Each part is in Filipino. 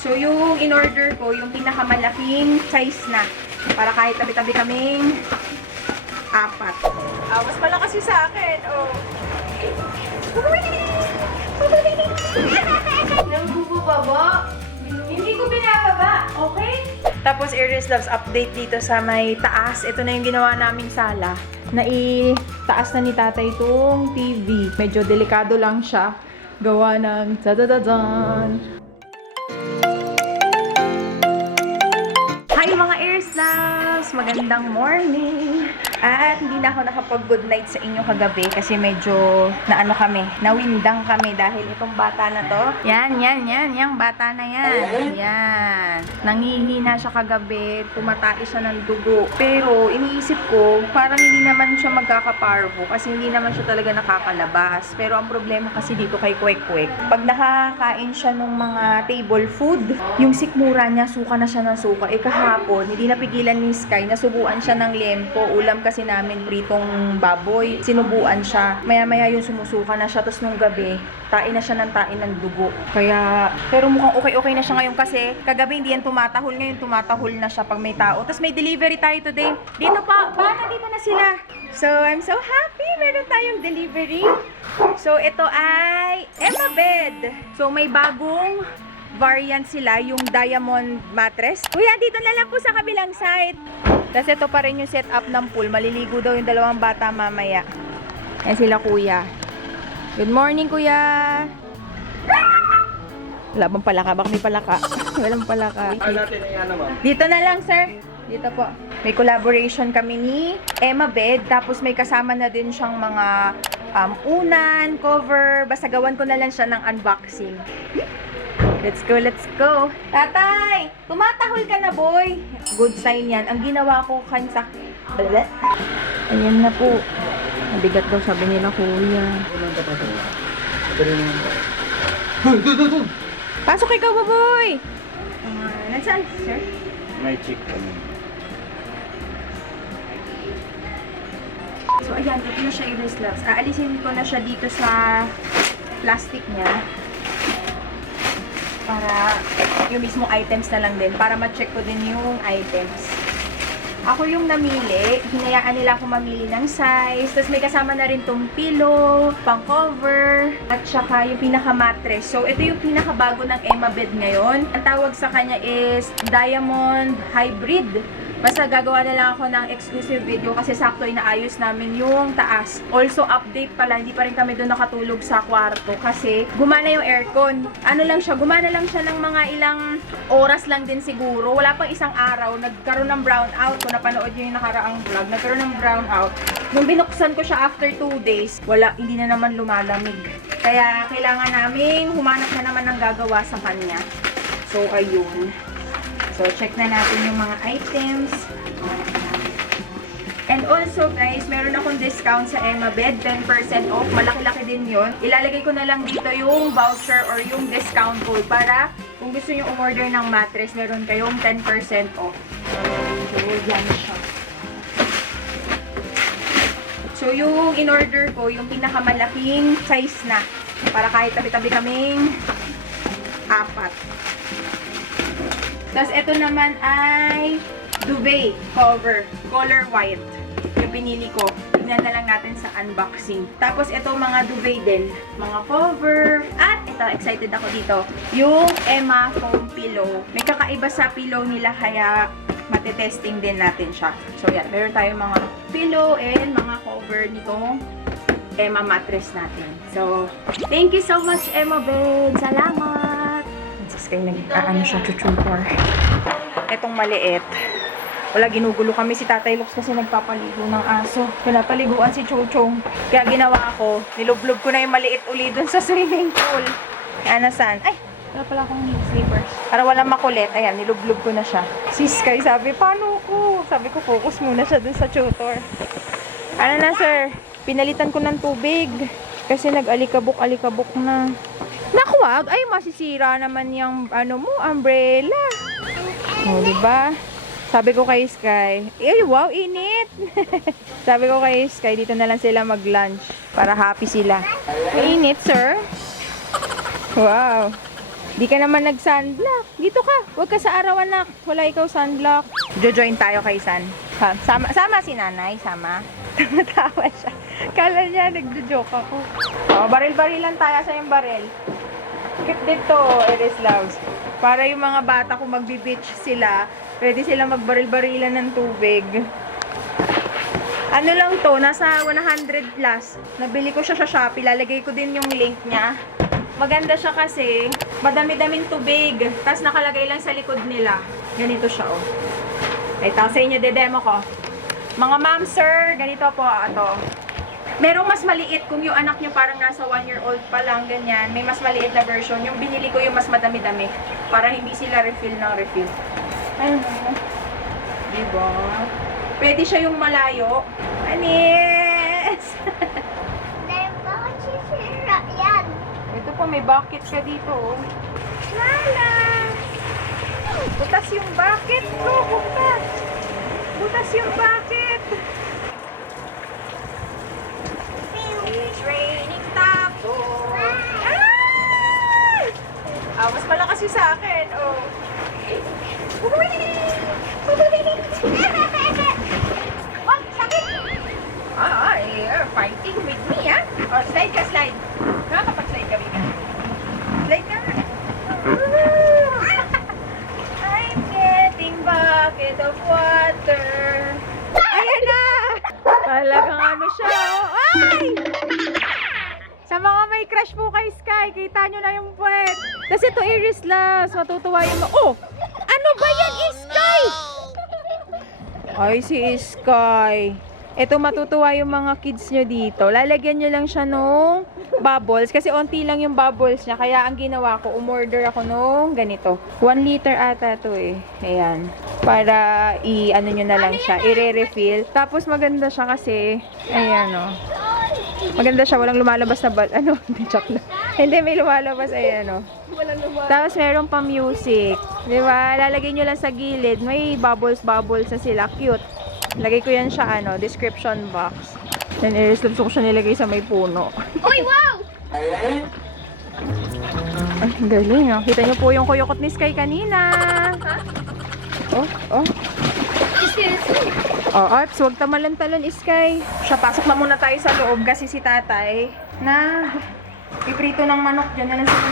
So, yung in-order ko, yung pinakamalaking size na. Para kahit tabi-tabi kaming 4. Mas malakas yung sa akin. Oh. Nambubaba. Hindi ko binababa. Okay? Tapos, Aries Loves update dito sa may taas. Ito na yung ginawa naming sala. Taas na ni tatay itong TV. Medyo delikado lang siya. Gawa ng tadadadan. Hi mga Aries Loves! Magandang morning! At hindi na ako nakapag-good night sa inyo kagabi kasi medyo nawindang kami dahil itong bata na to. Yan, yung bata na yan. Yan. Nangihina siya kagabi, tumatay siya ng dugo. Pero iniisip ko, parang hindi naman siya magkakaparvo kasi hindi naman siya talaga nakakalabas. Pero ang problema kasi dito kay Kwek-Kwek, pag nakakain siya ng mga table food, yung sikmura niya, suka na siya ng suka. Kahapon, hindi napigilan ni Sky, nasubuan siya ng liempo, ulam kasi namin pritong baboy. Sinubuan siya. Maya-maya yung sumusuka na siya. Tapos nung gabi, tain na siya ng tain ng dugo. Kaya, pero mukhang okay na siya ngayon kasi kagabi hindi yan tumatahol. Ngayon tumatahol na siya pag may tao. Tapos may delivery tayo today. Dito pa, dito na sila. So, I'm so happy. Meron tayong delivery. So, ito ay Emma Bed. So, may bagong variant sila, yung diamond mattress. Kuya, dito na lang po sa kabilang side. Tapos ito pa rin yung setup ng pool. Maliligo daw yung dalawang bata mamaya. Yan sila kuya. Good morning kuya. Wala bang palaka? Baka may palaka. Walang palaka. Dito na lang sir. Dito po. May collaboration kami ni Emma Bed. Tapos may kasama na din siyang mga unan, cover. Basta gawan ko na lang siya ng unboxing. Let's go, let's go. Tatay, tumatahol ka na, boy. Good sign yan. Ang ginawa ko kansa... Ayan na po. Mabigat daw, sabi nila, kuya. Pasok ikaw, boy. Nasaan, sir? May chick kami. So, ayan. Ito na siya, Aries Loves. Aalisin ko na siya dito sa plastic niya. Para yung mismong items na lang din. Para ma-check ko din yung items. Ako yung namili. Hinayaan nila ako mamili ng size. Tapos may kasama na rin tong pillow, pang cover, at saka yung pinaka-mattress. So, ito yung pinakabago ng Emma Bed ngayon. Ang tawag sa kanya is Diamond Hybrid. Basta gagawa na lang ako ng exclusive video kasi sakto inaayos namin yung taas. Also, update pala, hindi pa rin kami doon nakatulog sa kwarto kasi gumana yung aircon. Gumana lang siya ng mga ilang oras lang din siguro. Wala pang isang araw, nagkaroon ng brownout. Kung napanood nyo yung nakaraang vlog, nagkaroon ng brownout. Nung binuksan ko siya after 2 days, hindi na naman lumalamig. Kaya kailangan namin humanap na naman ng gagawa sa kanya. So, ayun. So, check na natin yung mga items. And also, guys, meron akong discount sa Emma Bed. 10% off. Malaki-laki din yun. Ilalagay ko na lang dito yung voucher or yung discount code para kung gusto nyo umorder ng mattress, meron kayong 10% off. So, yan siya. So, yung in-order ko, yung pinakamalaking size na. Para kahit tabi-tabi kaming 4. Tapos, ito naman ay duvet cover, color white. Yung pinili ko. Tignan na lang natin sa unboxing. Tapos, ito mga duvet din. Mga cover. At, ito, excited ako dito. Yung Emma foam pillow. May kakaiba sa pillow nila, kaya matetesting din natin siya. So, yan. Meron tayong mga pillow and mga cover nitong Emma mattress natin. So, thank you so much, Emma Bed. Salamat! Kaya nag-aano siya, tutor. Etong maliit. Wala, ginugulo kami si Tatay Lux kasi nagpapaligo ng aso. Pinapaliguan si Chuchong. Kaya ginawa ko, nilublob ko na yung maliit uli dun sa swimming pool. Anasan? Ay, wala pala akong slippers. Para walang makulit. Ayan, nilublob ko na siya. Si Sky sabi, paano ko? Sabi ko, focus muna siya dun sa tutor. Ano na, sir? Pinalitan ko ng tubig. Kasi nag-alikabok-alikabok na. Naku, wag. Ay, masisira naman yung, umbrella. O, diba? Sabi ko kay Sky, wow, init. Sabi ko kay Sky, dito na lang sila mag-lunch. Para happy sila. Init, sir. Wow. Di ka naman nag-sunblock. Dito ka. Huwag ka sa araw, anak. Wala ikaw sunblock. Jojoin tayo kay San. Ha, sama si nanay. Sama. Tumatawa siya. Kala niya, nagjo-joke ako. Oh, baril-barilan tayo sa yung baril. Keep dito, Iris Loves. Para yung mga bata kung magbi-beach sila, pwede sila magbaril-barilan ng tubig. Ano lang to, nasa 100 plus. Nabili ko siya sa Shopee. Lalagay ko din yung link niya. Maganda siya kasi, madami-daming tubig. Tapos nakalagay lang sa likod nila. Ganito siya, oh. Ay, sa inyo, de-demo ko. Mga ma'am, sir, ganito po, ito. Merong mas maliit kung yung anak nyo parang nasa 1-year-old pa lang, ganyan. May mas maliit na version. Yung binili ko yung mas madami-dami. Para hindi sila refill ng refill. Ayun. Diba? Pwede siya yung malayo. Anis! Yan. Ito po, may bucket ka dito. Oh. Lala! Butas yung bucket ko. Butas! Butas yung bucket! It's raining tapos. Ay! Ah, mas malakas yung sa akin. Oh. Uy! Wag, sakit. You're fighting with me, ah. Oh, slide ka, slide. Nakakapag-slide ka, Rika. Slide ka. I'm getting bucket of water. Ayan na! Talagang ano siya, oh. Ay! Sa mga may crush po kay Sky, kita nyo na yung puwet. Kasi ito Iris Loves, matutuwa yung... Oh! Ano ba yan, Sky? Ay, si Sky. Ito matutuwa yung mga kids nyo dito. Lalagyan nyo lang siya nung bubbles. Kasi onti lang yung bubbles niya. Kaya ang ginawa ko, umorder ako nung ganito. 1 liter ata to eh. Ayan. Para i-ano nyo na lang siya. I-refill. Tapos maganda siya kasi, ayan o. Maganda siya. Walang lumalabas na ano, hindi, joke lang. Hindi, may lumalabas. Ayan o. Tapos meron pa music. Diba? Lalagay nyo lang sa gilid. May bubbles na sila. Cute. Lagay ko yan sa ano, description box. Then Iris Loves ko siya nilagay sa may puno. Uy, wow! Ay, galing ah. Kita niyo po yung kuyukot ni Sky kanina. Oh. Ops, huwag tamalan-talon, Sky. Siya, pasok na muna tayo sa loob kasi si tatay na piprito ng manok. Diyan na lang sila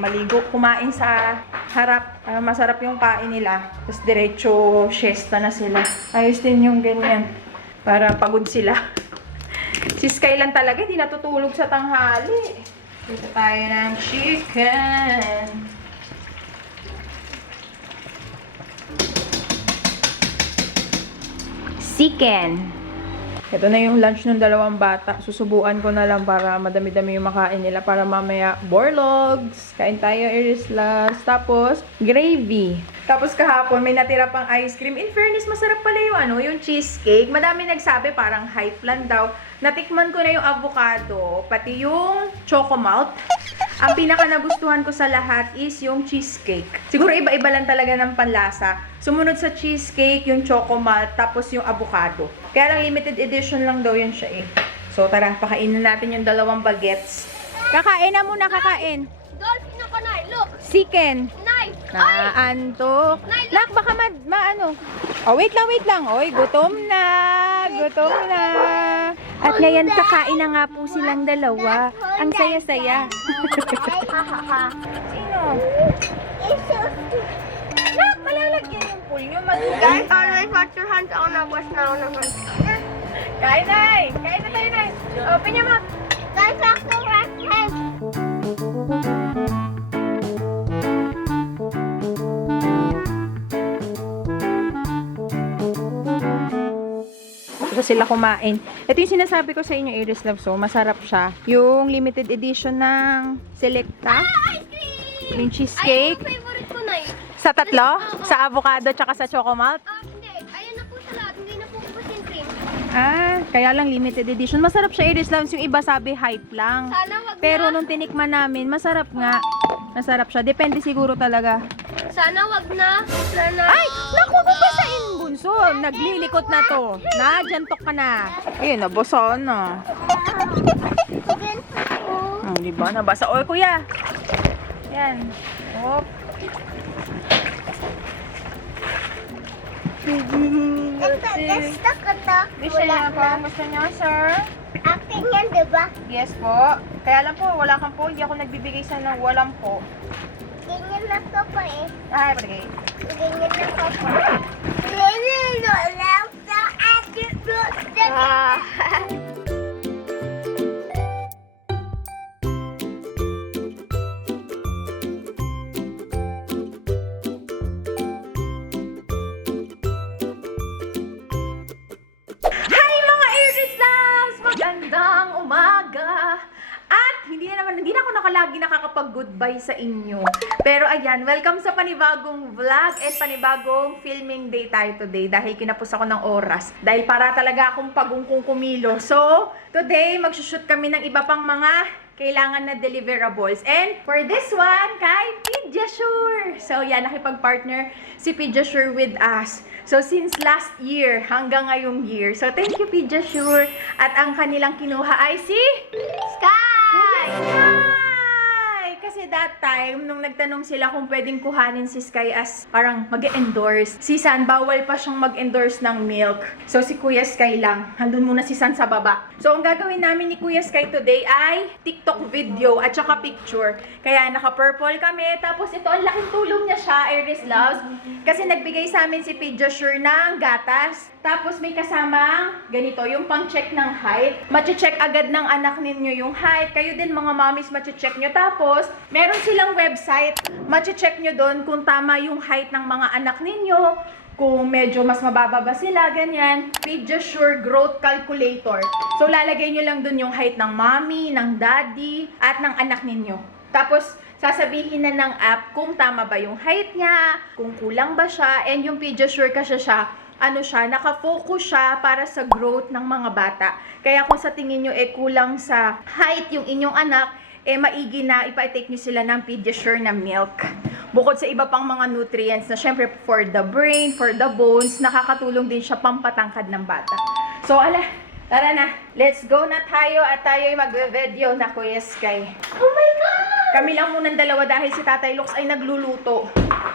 maligo. Kumain sa harap. Masarap yung kain nila. Tapos diretso siesta na sila. Ayos din yung ganyan. Para pagod sila. Si Sky lang talaga, hindi natutulog sa tanghali. Dito tayo ng chicken. Chicken. Ito na yung lunch ng dalawang bata. Susubuan ko na lang para madami-dami yung makain nila. Para mamaya, borlogs. Kain tayo, Iris Loves. Tapos, gravy. Tapos kahapon, may natira pang ice cream. In fairness, masarap pala yung cheesecake. Madami nagsabi, parang hype lang daw. Natikman ko na yung avocado. Pati yung choco-malt. Ang pinaka nagustuhan ko sa lahat is yung cheesecake. Siguro iba-iba lang talaga ng panlasa. Sumunod sa cheesecake, yung choco-malt, tapos yung avocado. Kaya lang limited edition lang daw yun siya eh. So tara, pakainin natin yung dalawang bagets. Kakain na muna, kakain. Dolphin ako, Nay. Look. Chicken. Nay. Naantok. Lak, baka maano. Oh, wait lang. Oy, gutom na. At ngayon, kakain na nga po silang dalawa. Ang saya-saya. Sino? Lak, malalagyan yung pulyo. Guys, always wash your hands. Ako nag-wash na ako ng hands. Kain na tayo, Nay. Open your mouth. Guys, wash your hands. Tapos sila kumain. Ito yung sinasabi ko sa inyo, Iris Loves. So, masarap siya. Yung limited edition ng Selecta. Ice cream! Yung cheesecake. Ayun yung favorite ko, Nay. Sa tatlo? Sa avocado tsaka sa choco-malt? Hindi. Ayun na po sa lahat. Hindi na po ubos yung cream. Kaya lang limited edition. Masarap siya, Iris Loves. Yung iba sabi hype lang. Sana wag Pero na. nung tinikman namin, masarap nga. Masarap siya. Depende siguro talaga. Sana wag na. Sana. Ay! Naku, babasain, bunso. Naglilikot na to. Nadyantok ka na. Ayun, nabasa na. Diba? Nabasa. Oy, kuya. Yan. Op. Gusto ko to. Gusto niya po? Gusto niya, sir? Akin yan, di ba? Yes po. Kaya lang po, wala kang po. Hindi ako nagbibigay sa nang walang po. Ganyan na ko pa eh. Ay, palagay. Ganyan na ko pa. Ganyan na lang sa akin. Hi mga Aries Loves! Magandang umaga! At hindi na ako nakalagi nakakapag-goodbye sa inyo. Pero ayan, welcome sa panibagong vlog at panibagong filming day tayo today dahil kinapos ako ng oras. Dahil para talaga akong pagungkong kumilo. So, today magsushoot kami ng iba pang mga kailangan na deliverables. And for this one, kay Pediasure. So, yan, nakipag-partner si Pediasure with us. So, since last year hanggang ngayong year. So, thank you, Pediasure. At ang kanilang kinuha ay si Sky! Sky! Kasi that time, nung nagtanong sila kung pwedeng kuhanin si Sky as parang mag-endorse. Si San, bawal pa siyang mag-endorse ng milk. So, si Kuya Sky lang. Handun muna si San sa baba. So, ang gagawin namin ni Kuya Sky today ay TikTok video at saka picture. Kaya naka-purple kami. Tapos ito, ang laking tulong niya siya, Aries Loves. Kasi nagbigay sa amin si Pediasure ng gatas. Tapos may kasamang ganito, yung pang-check ng height. Mache-check agad ng anak ninyo yung height. Kayo din mga mommies, mache-check nyo. Tapos, meron silang website. Mache-check nyo doon kung tama yung height ng mga anak ninyo. Kung medyo mas mababa ba sila, ganyan. Pediasure Growth Calculator. So, lalagay nyo lang doon yung height ng mommy, ng daddy, at ng anak ninyo. Tapos, sasabihin na ng app kung tama ba yung height niya, kung kulang ba siya, and yung Pediasure kasi siya, nakafocus siya para sa growth ng mga bata. Kaya kung sa tingin nyo kulang sa height yung inyong anak, maigi na ipa-take nyo sila ng Pediasure na milk. Bukod sa iba pang mga nutrients na syempre for the brain, for the bones, nakakatulong din siya pampatangkad ng bata. So, tara na. Let's go na tayo at tayo'y magbe-video na Kuya Sky. Oh my God! Kami lang munang dalawa dahil si Tatay Lux ay nagluluto.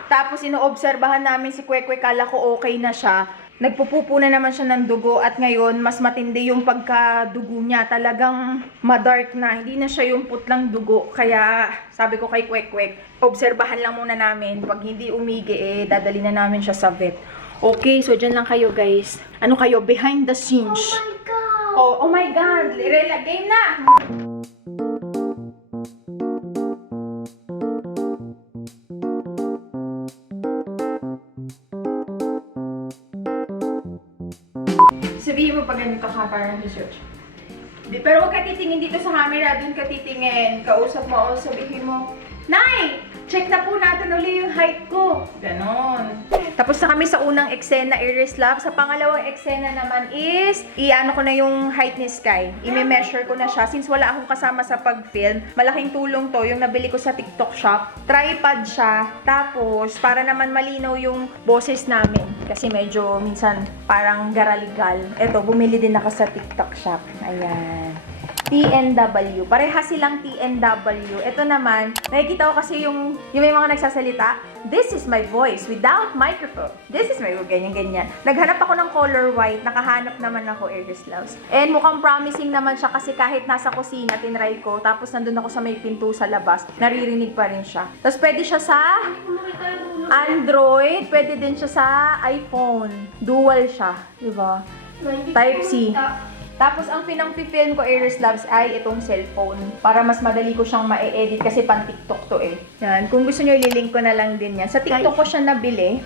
Tapos inoobserbahan namin si Kwekwe, kala ko okay na siya. Nagpupupo na naman siya ng dugo at ngayon mas matindi yung pagkadugo niya. Talagang madark na, hindi na siya yung putlang dugo. Kaya sabi ko kay Kwek, obserbahan lang muna namin. Pag hindi umigi, dadali na namin siya sa vet. Okay, so dyan lang kayo guys. Ano kayo? Behind the scenes. Oh my God! Oh my God! Game na! Sabihin mo pag ganito ka para research. Pero huwag ka titingin dito sa camera, dun ka titingin. Kausap mo o sabihin mo, Nay! Check na po natin uli yung height ko. Ganon. Tapos na kami sa unang eksena, Aries Love. Sa pangalawang eksena naman is, i-ano ko na yung height ni Sky. I-measure ko na siya. Since wala akong kasama sa pag-film, malaking tulong to, yung nabili ko sa TikTok shop. Tripod siya. Tapos, para naman malinaw yung boses namin. Kasi medyo minsan parang garaligal. Eto, bumili din ako sa TikTok shop. Ayan. TNW. Pareha silang TNW. Ito naman, nakikita ko kasi yung may mga nagsasalita, this is my voice without microphone. This is my ganyan-ganyan. Naghanap ako ng color white. Nakahanap naman ako, Aries Loves. And mukhang promising naman siya kasi kahit nasa kusina, tinry ko. Tapos nandun ako sa may pinto sa labas. Naririnig pa rin siya. Tapos pwede siya sa Android. Pwede din siya sa iPhone. Dual siya. Diba? Type-C. Tapos, ang pinang-film ko, Aries Loves, ay itong cellphone. Para mas madali ko siyang ma-edit kasi pan-TikTok to Yan. Kung gusto nyo, ililink ko na lang din yan. Sa TikTok ko siya nabili.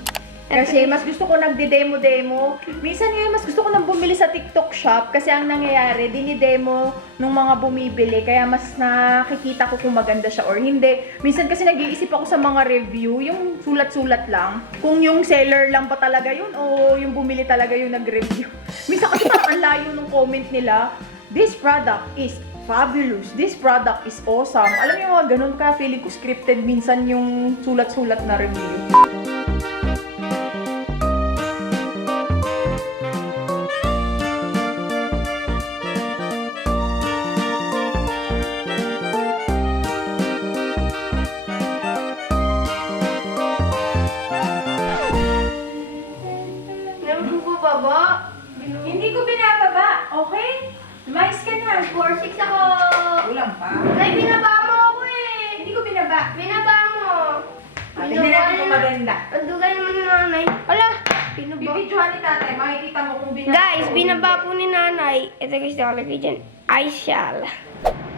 Kasi mas gusto ko nagde-demo-demo. Minsan ngayon, mas gusto ko nang bumili sa TikTok shop. Kasi ang nangyayari, dinidemo nung mga bumibili. Kaya mas nakikita ko kung maganda siya or hindi. Minsan kasi nag-iisip ako sa mga review, yung sulat-sulat lang. Kung yung seller lang pa talaga yun o yung bumili talaga yung nag-review. Minsan kasi parang ang layo ng comment nila, this product is fabulous. This product is awesome. Alam niyo mga ganun ka, feeling ko scripted minsan yung sulat-sulat na review. 4-6 ako. Kulang pa. Nay, binaba mo ako eh. Hindi ko binaba. Binaba mo. Tingnan natin kung maganda. Ang dugan naman ni nanay. Wala. Binaba. Bibidyohan ni tatay, makikita mo kung binaba. Guys, binaba po ni nanay. Ito guys, nakalagay dyan. I shall.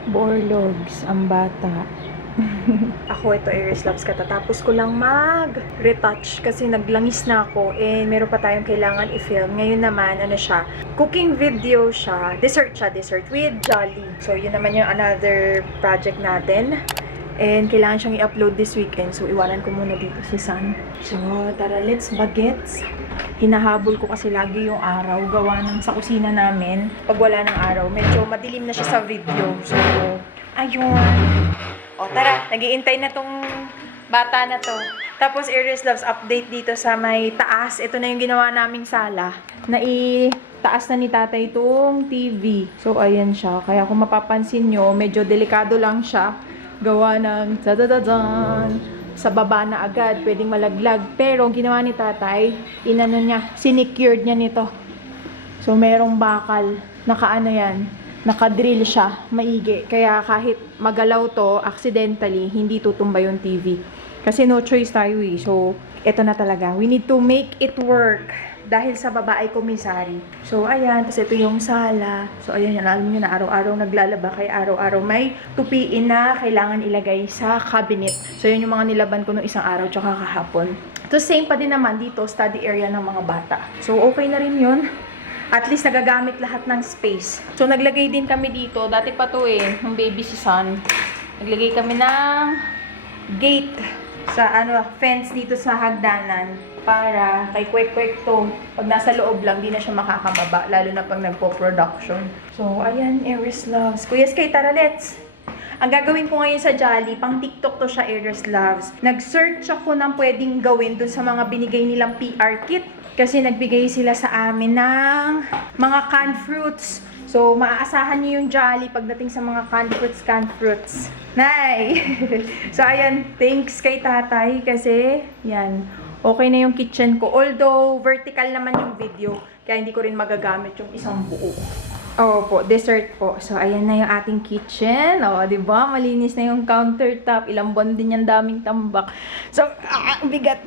Borlogs, ang bata. Ako, ito Aries Loves, katatapos ko lang mag-retouch kasi naglangis na ako and meron pa tayong kailangan i-film. Ngayon naman, ano siya, cooking video siya, dessert with Jolly. So, yun naman yung another project natin. And kailangan siyang i-upload this weekend. So, iwanan ko muna dito si San. So, tara, let's bagets. Hinahabol ko kasi lagi yung araw. Gawa ng sa kusina namin. Pag wala ng araw, medyo madilim na siya sa video. So, ayun. O, tara. Nag-iintay na tong bata na to. Tapos, Aries Loves, update dito sa may taas. Ito na yung ginawa naming sala. Taas na ni tatay itong TV. So, ayan siya. Kaya kung mapapansin nyo, medyo delikado lang siya. Gawa ng tadadadan. Sa baba na agad, pwedeng malaglag. Pero, ginawa ni tatay, inano niya, sinecured niya nito. So, merong bakal. Nakaano yan, nakadrill siya, maigi. Kaya kahit magalaw to, accidentally, hindi tutumba yung TV. Kasi no choice tayo eh. So, eto na talaga. We need to make it work. Dahil sa baba ay komisari. So, ayan. Tapos ito yung sala. So, ayan yan. Alam nyo na araw-araw naglalaba. Kaya araw-araw may tupiin na kailangan ilagay sa cabinet. So, yun yung mga nilaban ko nung isang araw tsaka kahapon. Tapos, same pa din naman dito, study area ng mga bata. So, okay na rin yun. At least nagagamit lahat ng space. So, naglagay din kami dito. Dati pa to eh, ng baby si Son. Naglagay kami ng gate sa fence dito sa hagdanan. Para kay kwek-kwek to, pag nasa loob lang, di na siya makakababa. Lalo na pag nagpo-production. So, ayan, Aries Loves. Kuya Sky, tara, let's! Ang gagawin ko ngayon sa Jolly, pang TikTok to siya, Aries Loves. Nag-search ako ng pwedeng gawin dun sa mga binigay nilang PR kit. Kasi nagbigay sila sa amin ng mga canned fruits. So, maaasahan niyo yung Jolly pagdating sa mga canned fruits. Nay! So, ayan, thanks kay tatay kasi, yan, okay na yung kitchen ko. Although, vertical naman yung video. Kaya hindi ko rin magagamit yung isang buo. Oo po, dessert po. So, ayan na yung ating kitchen. O, diba? Malinis na yung countertop. Ilang buwan din yung daming tambak. So, bigat.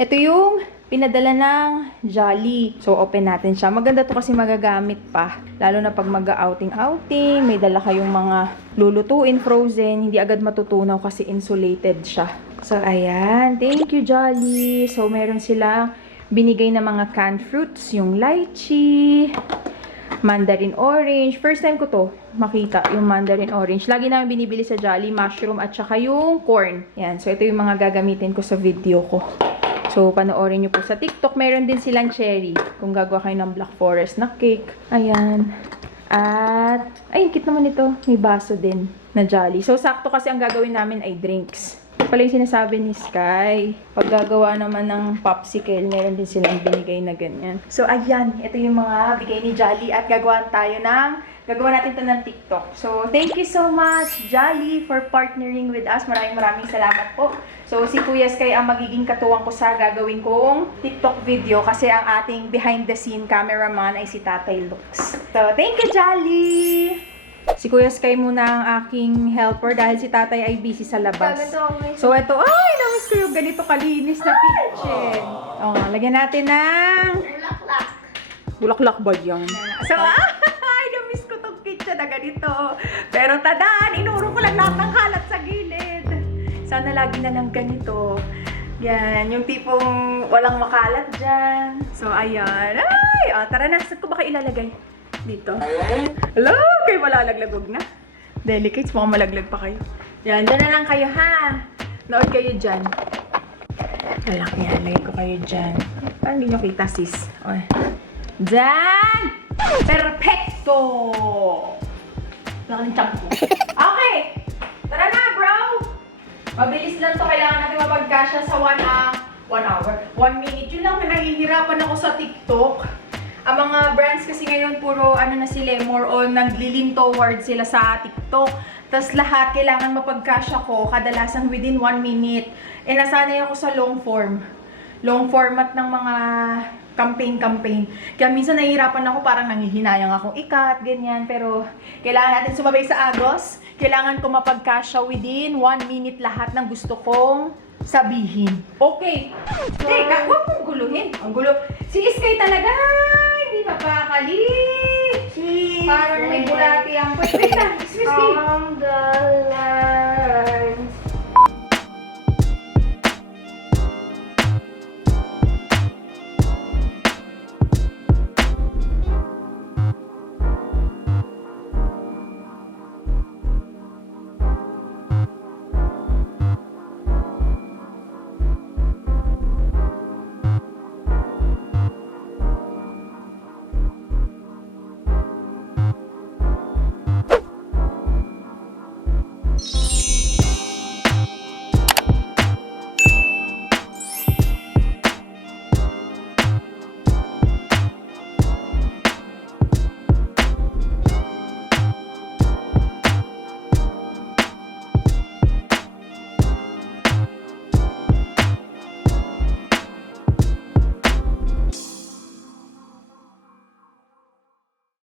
Ito yung pinadala ng Jolly. So, open natin siya. Maganda to kasi magagamit pa. Lalo na pag mag-outing, may dala kayong mga lulutuin, frozen. Hindi agad matutunaw kasi insulated siya. So, ayan. Thank you, Jolly. So, meron sila binigay na mga canned fruits. Yung lychee, mandarin orange. First time ko to makita, yung mandarin orange. Lagi namin binibili sa Jolly, mushroom at saka yung corn. Yan. So, ito yung mga gagamitin ko sa video ko. So, panoorin nyo po sa TikTok. Meron din silang cherry. Kung gagawa kayo ng Black Forest na cake. Ayan. At, ay, cute naman ito. May baso din na Jolly. So, sakto kasi ang gagawin namin ay drinks. Pala yung sinasabi ni Sky. Pag gagawa naman ng popsicle, meron din silang binigay na ganyan. So, ayan. Ito yung mga bigay ni Jolly. At gagawa natin ito ng TikTok. So, thank you so much, Jolly, for partnering with us. Maraming salamat po. So, si Kuya Sky ang magiging katuwang ko sa gagawin kong TikTok video kasi ang ating behind-the-scene cameraman ay si Tatay Lux. So, thank you, Jolly! Si Kuya Sky muna ang aking helper dahil si Tatay ay busy sa labas. So, ito, ay, namiss ko yung ganito kalinis na kitchen. O, lagyan natin ng bulaklak ba yan? So, ay, namiss ko tong kitchen na ganito. Pero tadan, inuro ko lang lahat ng kalat sa gilid. Sana lagi na lang ganito. Yan, yung tipong walang makalat dyan. So, ayan. Ay, tara na. Saan ko ba kayo ilalagay? Dito. Hello, kayo malalaglag, wag na. Delicates, mukhang malaglag pa kayo. Yan, dyan na lang kayo, ha? Nood kayo dyan. Alak yan, lagay ko kayo dyan. Parang hindi nyo kita, sis. Okay. Dyan! Perfecto! Nakaling chunk ko. Okay! Tara na, bro! Mabilis lang to. Kailangan natin mapagkasya sa 1 hour. 1 minute. Yun lang na nahihirapan ako sa TikTok. Ang mga brands kasi ngayon puro na sila, more on naglilin towards sila sa TikTok. Tapos lahat kailangan mapagkasya ko kadalasan within 1 minute. Eh nasanay ako sa long form. Long format ng mga campaign. Kaya minsan nahihirapan ako, parang nangihinayang akong ikat, ganyan. Pero kailangan natin sumabay sa agos. Kailangan ko mapagkasya within 1 minute lahat ng gusto kong sabihin. Okay. Teka, huwag mong guluhin. Ang gulo. Si Iskay talaga, hindi mapakali. Parang may bulati ang... Wait lang, excuse me. On the line.